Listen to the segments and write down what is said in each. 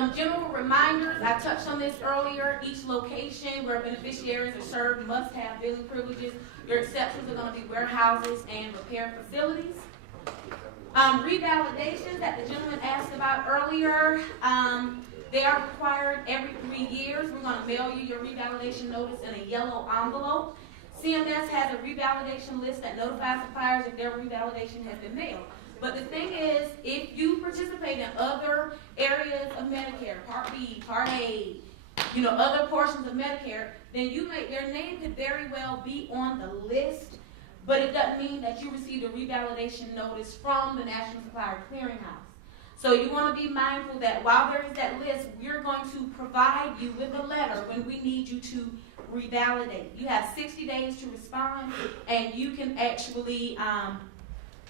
Some general reminders, I touched on this earlier. Each location where beneficiaries are served must have billing privileges. Your exceptions are going to be warehouses and repair facilities. Revalidations that the gentleman asked about earlier, they are required every 3 years. We're going to mail you your revalidation notice in a yellow envelope. CMS has a revalidation list that notifies suppliers if their revalidation has been mailed. But the thing is, if you participate in other areas of Medicare, Part B, Part A, other portions of Medicare, then their name could very well be on the list, but it doesn't mean that you received a revalidation notice from the National Supplier Clearinghouse. So you want to be mindful that while there is that list, we're going to provide you with a letter when we need you to revalidate. You have 60 days to respond, and you can actually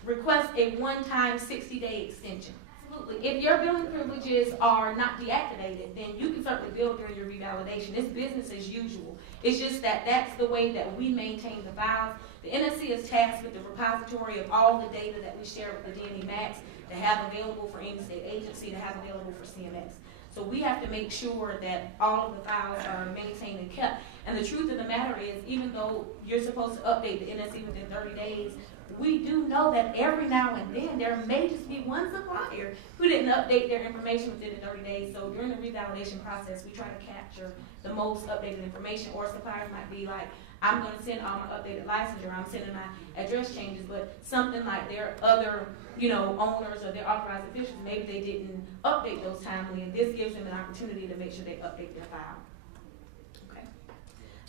request a one-time 60-day extension. Absolutely. If your billing privileges are not deactivated, then you can certainly bill during your revalidation. It's business as usual. It's just that that's the way that we maintain the files. The NSC is tasked with the repository of all the data that we share with the DME Max to have available for any state agency, to have available for CMS. So we have to make sure that all of the files are maintained and kept. And the truth of the matter is, even though you're supposed to update the NSC within 30 days, we do know that every now and then there may just be one supplier who didn't update their information within the 30 days. So during the revalidation process, we try to capture the most updated information. Or suppliers might be like, I'm going to send all my updated licensure, I'm sending my address changes, but something like their other, owners or their authorized officials, maybe they didn't update those timely, and this gives them an opportunity to make sure they update their file. Okay.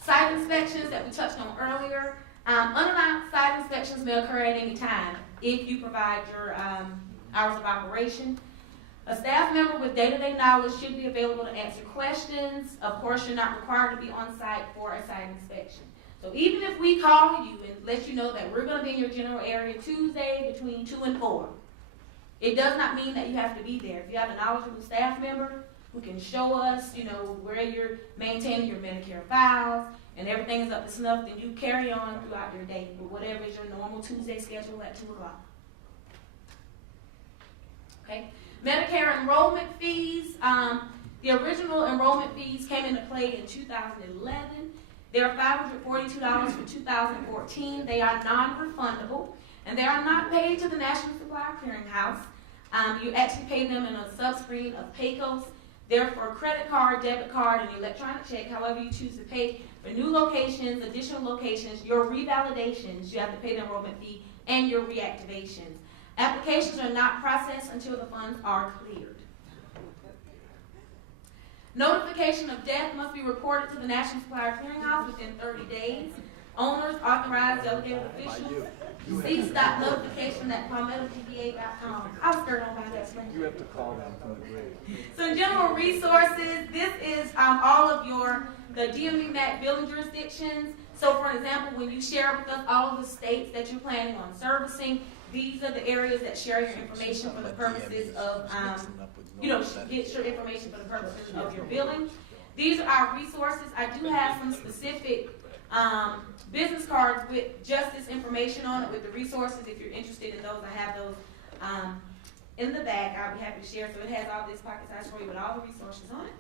Site inspections that we touched on earlier. Unannounced site inspections may occur at any time if you provide your hours of operation. A staff member with day-to-day knowledge should be available to answer questions. Of course, you're not required to be on site for a site inspection. So even if we call you and let you know that we're going to be in your general area Tuesday between 2 and 4, it does not mean that you have to be there. If you have a knowledgeable staff member who can show us, where you're maintaining your Medicare files and everything is up to snuff, then you carry on throughout your day with whatever is your normal Tuesday schedule at 2 o'clock. Okay. Medicare enrollment fees. The original enrollment fees came into play in 2011. They are $542 for 2014. They are non-refundable, and they are not paid to the National Supplier Clearinghouse. You actually pay them in a subscreen of PAYCOs. They're for credit card, debit card, and electronic check, however you choose to pay. For new locations, additional locations, your revalidations, you have to pay the enrollment fee, and your reactivations. Applications are not processed until the funds are cleared. Notification of death must be reported to the National Supplier Clearinghouse within 30 days. Owners, authorized delegated officials, see stop notification at palmettotva.com. I was scared on by that. You have to call them from the grade. So general resources, this is all of the DME MAC billing jurisdictions. So for example, when you share with us all of the states that you're planning on servicing, these are the areas that share your information for the purposes of, get your information for the purposes of your billing. These are our resources. I do have some specific business cards with just this information on it, with the resources. If you're interested in those, I have those in the back. I'll be happy to share. So it has all this pocket size for you with all the resources on it.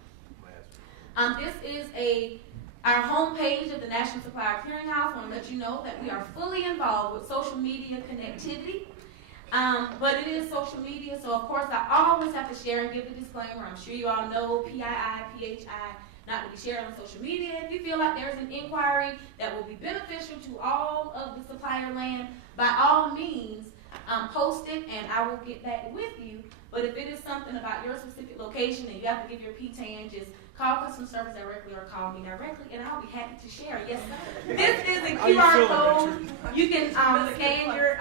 This is our homepage of the National Supplier Clearinghouse. I want to let you know that we are fully involved with social media connectivity. But it is social media, so of course I always have to share and give the disclaimer. I'm sure you all know PII, PHI, not to be shared on social media. If you feel like there's an inquiry that will be beneficial to all of the supplier land, by all means, post it and I will get back with you. But if it is something about your specific location and you have to give your PTAN, just call customer service directly or call me directly, and I'll be happy to share. Yes, sir. This is a QR code. You can scan your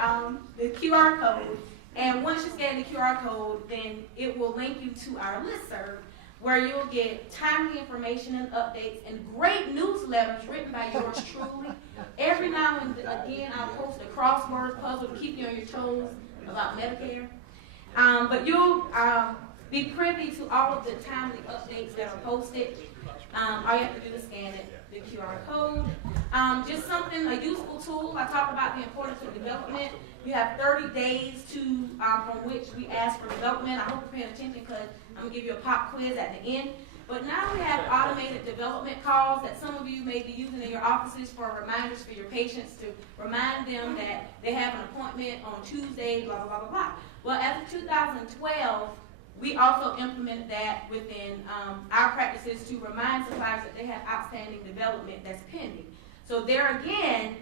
the QR code, and once you scan the QR code, then it will link you to our listserv, where you'll get timely information and updates and great newsletters written by yours truly. Every now and again, I'll post a crossword puzzle to keep you on your toes about Medicare. But you'll be privy to all of the timely updates that are posted. All you have to do is scan it, the QR code. Just something, a useful tool. I talked about the importance of development. You have 30 days from which we ask for development. I hope you're paying attention because I'm going to give you a pop quiz at the end. But now we have automated development calls that some of you may be using in your offices for reminders for your patients to remind them that they have an appointment on Tuesday, blah, blah, blah, blah, blah. Well, as of 2012, we also implemented that within our practices to remind suppliers that they have outstanding development that's pending. So there again,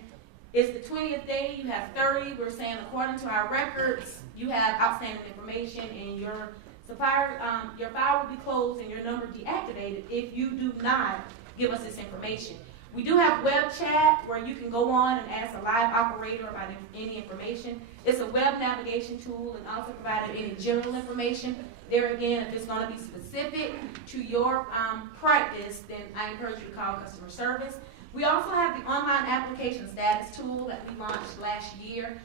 it's the 20th day, you have 30, we're saying according to our records, you have outstanding information and your supplier, your file will be closed and your number deactivated if you do not give us this information. We do have web chat where you can go on and ask a live operator about any information. It's a web navigation tool and also provided any general information. There again, if it's going to be specific to your practice, then I encourage you to call customer service. We also have the online application status tool that we launched last year.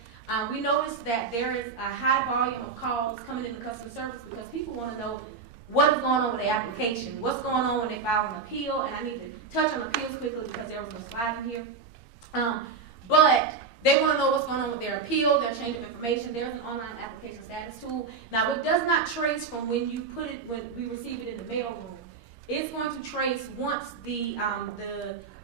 We noticed that there is a high volume of calls coming into customer service because people want to know what is going on with their application, what's going on when they file an appeal, and I need to touch on appeals quickly because there was no slide in here. But they want to know what's going on with their appeal, their change of information. There's an online application status tool. Now, it does not trace from when you put it, when we receive it in the mail room. It's going to trace once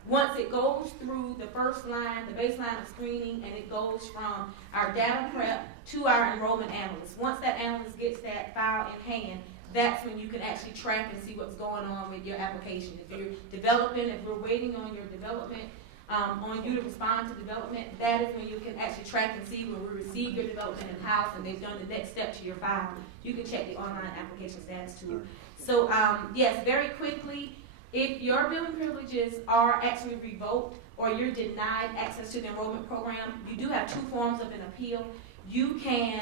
once it goes through the first line, the baseline of screening, and it goes from our data prep to our enrollment analyst. Once that analyst gets that file in hand, that's when you can actually track and see what's going on with your application. If you're developing, if we're waiting on your development, on you to respond to development, that is when you can actually track and see when we receive your development in-house and they've done the next step to your file. You can check the online application status tool. So yes, very quickly, if your billing privileges are actually revoked or you're denied access to the enrollment program, you do have two forms of an appeal. You can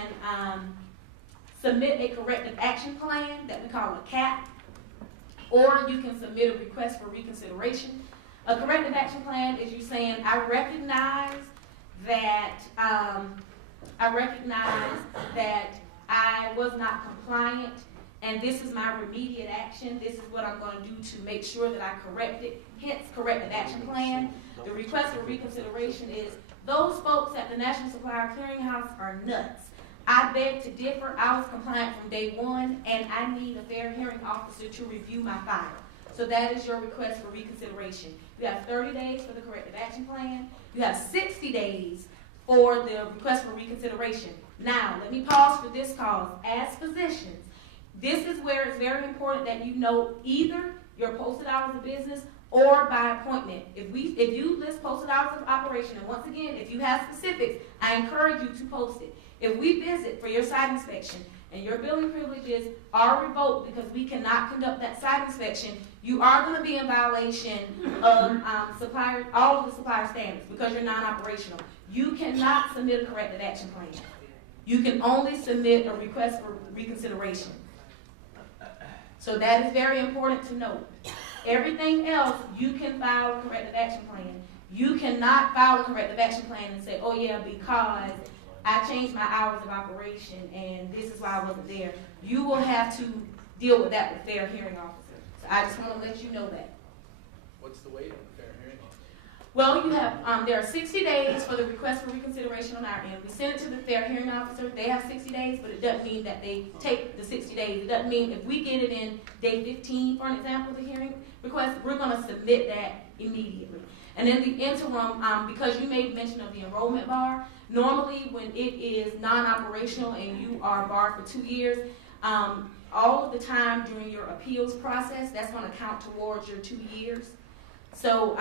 submit a corrective action plan that we call a CAC, or you can submit a request for reconsideration. A corrective action plan is you saying, I recognize that I was not compliant, and this is my remediate action. This is what I'm going to do to make sure that I correct it. Hence, corrective action plan. The request for reconsideration is those folks at the National Supplier Clearinghouse are nuts. I beg to differ. I was compliant from day one, and I need a fair hearing officer to review my file. So that is your request for reconsideration. You have 30 days for the corrective action plan. You have 60 days for the request for reconsideration. Now, let me pause for this cause. As physicians, this is where it's very important that you know either your posted hours of business or by appointment. If you list posted hours of operation, and once again, if you have specifics, I encourage you to post it. If we visit for your site inspection and your billing privileges are revoked because we cannot conduct that site inspection, you are going to be in violation of all of the supplier standards because you're non-operational. You cannot submit a corrective action plan. You can only submit a request for reconsideration. So that is very important to note. Everything else, you can file a corrective action plan. You cannot file a corrective action plan and say, oh yeah, because I changed my hours of operation and this is why I wasn't there. You will have to deal with that with fair hearing officer. So I just want to let you know that. What's the wait on the fair hearing? Well, you have there are 60 days for the request for reconsideration on our end. We send it to the fair hearing officer. They have 60 days, but it doesn't mean that they take the 60 days. It doesn't mean if we get it in day 15, for an example, the hearing request, we're going to submit that immediately. And in the interim, because you made mention of the enrollment bar, normally when it is non-operational and you are barred for 2 years, all of the time during your appeals process, that's going to count towards your 2 years. So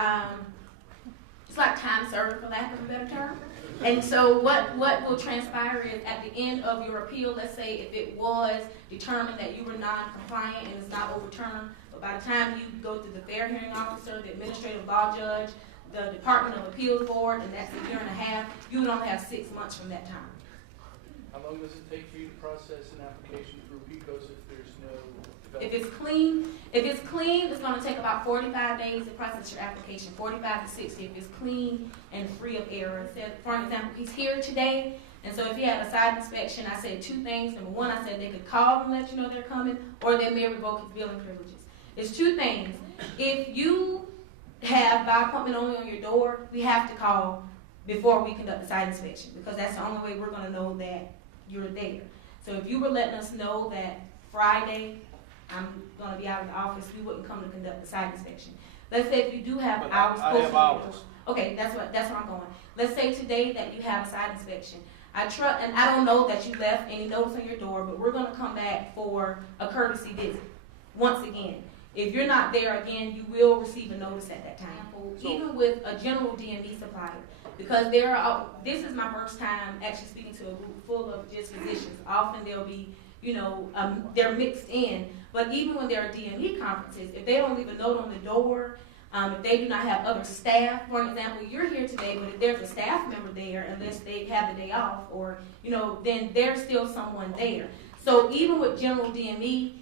it's like time served, for lack of a better term. And so what will transpire is at the end of your appeal, let's say if it was determined that you were non-compliant and it's not overturned, but by the time you go through the fair hearing officer, the administrative law judge, the Department of Appeals Board, and that's a year and a half, you would only have 6 months from that time. How long does it take for you to process an application through PICOS if there's no development? If it's clean, it's going to take about 45 days to process your application, 45 to 60 if it's clean and free of error. For example, he's here today, and so if he had a site inspection, I said 2 things. Number 1, I said they could call and let you know they're coming, or they may revoke his billing privileges. It's 2 things. If you have by appointment only on your door, we have to call before we conduct the site inspection, because that's the only way we're gonna know that you're there. So if you were letting us know that Friday, I'm gonna be out of the office, we wouldn't come to conduct the site inspection. Let's say if you do have But hours I posted. have hours. Okay, that's where I'm going. Let's say today that you have a site inspection. And I don't know that you left any notice on your door, but we're gonna come back for a courtesy visit. Once again, if you're not there again, you will receive a notice at that time. So- Even with a general DMV supplier, because this is my first time actually speaking to a group full of just physicians. Often they'll be, they're mixed in, but even when there are DMV conferences, if they don't leave a note on the door, if they do not have other staff, for example, you're here today, but if there's a staff member there, unless they have the day off, or, then there's still someone there. So even with general DME,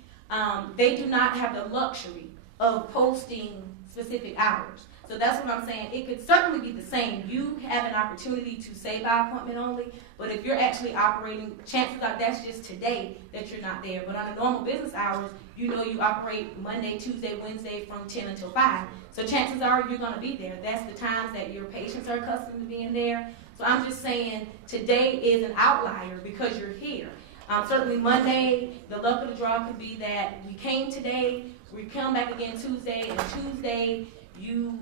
they do not have the luxury of posting specific hours. So that's what I'm saying. It could certainly be the same. You have an opportunity to say by appointment only, but if you're actually operating, chances are that's just today that you're not there. But on the normal business hours, you operate Monday, Tuesday, Wednesday from 10 until 5. So chances are you're going to be there. That's the times that your patients are accustomed to being there. So I'm just saying today is an outlier because you're here. Certainly Monday, the luck of the draw could be that we came today, we come back again Tuesday, and Tuesday you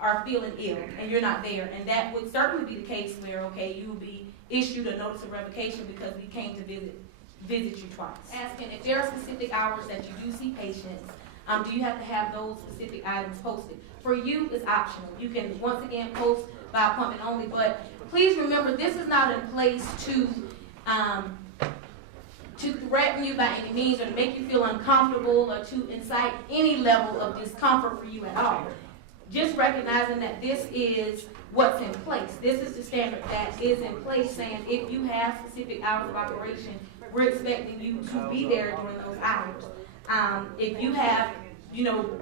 are feeling ill and you're not there. And that would certainly be the case where, okay, you will be issued a notice of revocation because we came to visit you twice. Asking if there are specific hours that you do see patients, do you have to have those specific items posted? For you, it's optional. You can, once again, post by appointment only, but please remember, this is not in place to threaten you by any means or to make you feel uncomfortable or to incite any level of discomfort for you at all. Just recognizing that this is what's in place. This is the standard that is in place, saying if you have specific hours of operation, we're expecting you to be there during those hours. If you have,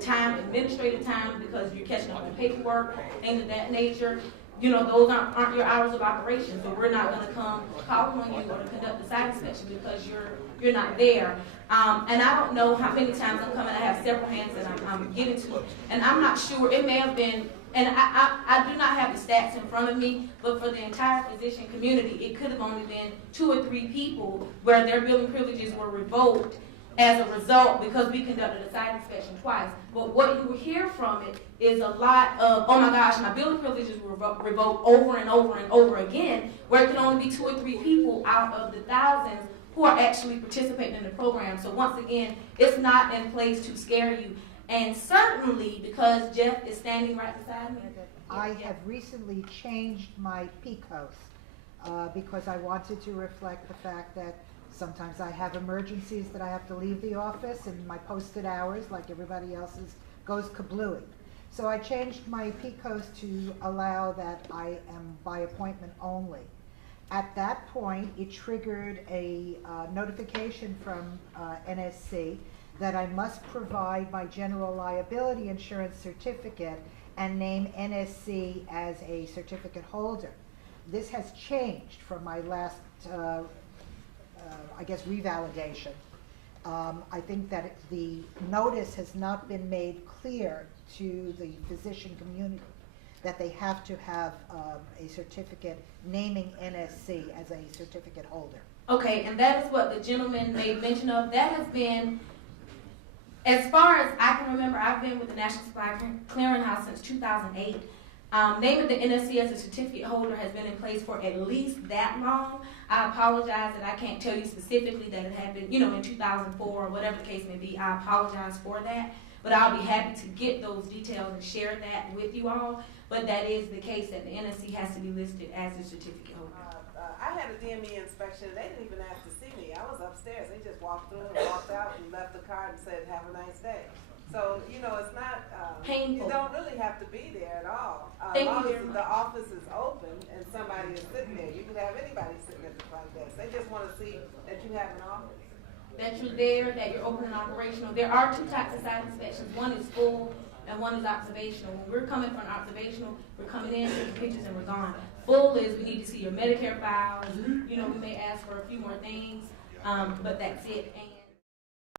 time, administrative time, because you're catching up on paperwork, things of that nature, those aren't your hours of operation. So we're not going to come call on you or to conduct the site inspection because you're not there. And I don't know how many times I'm coming. I have several hands that I'm getting to, and I'm not sure. It may have been, and I do not have the stats in front of me, but for the entire physician community, it could have only been 2 or 3 people where their billing privileges were revoked as a result because we conducted a site inspection twice. But what you will hear from it is a lot of, oh my gosh, my billing privileges were revoked over and over and over again, where it can only be 2 or 3 people out of the thousands who are actually participating in the program. So once again, it's not in place to scare you. And certainly, because Jeff is standing right beside me. I have recently changed my PICOS because I wanted to reflect the fact that sometimes I have emergencies that I have to leave the office and my posted hours, like everybody else's, goes kablooey. So I changed my PICOS to allow that I am by appointment only. At that point, it triggered a notification from NSC that I must provide my general liability insurance certificate and name NSC as a certificate holder. This has changed from my last, revalidation. I think that the notice has not been made clear to the physician community that they have to have a certificate naming NSC as a certificate holder. Okay, and that is what the gentleman made mention of. That has been, as far as I can remember, I've been with the National Supply Clearinghouse since 2008. Naming the NSC as a certificate holder has been in place for at least that long. I apologize that I can't tell you specifically that it happened, in 2004 or whatever the case may be. I apologize for that, but I'll be happy to get those details and share that with you all. But that is the case that the NSC has to be listed as a certificate holder. I had a DME inspection. They didn't even ask to see me. I was upstairs. They just walked through and walked out and left the card and said, "Have a nice day." So, it's not, Painful. You don't really have to be there at all. Thank as long you very as much. the office is open and somebody is sitting there. You can have anybody sitting at the front desk. They just want to see that you have an office. That you're there, that you're open and operational. There are 2 types of site inspections. One is full and one is observational. When we're coming for an observational, we're coming in, taking pictures, and we're gone. Full is we need to see your Medicare files. We may ask for a few more things, but that's it. And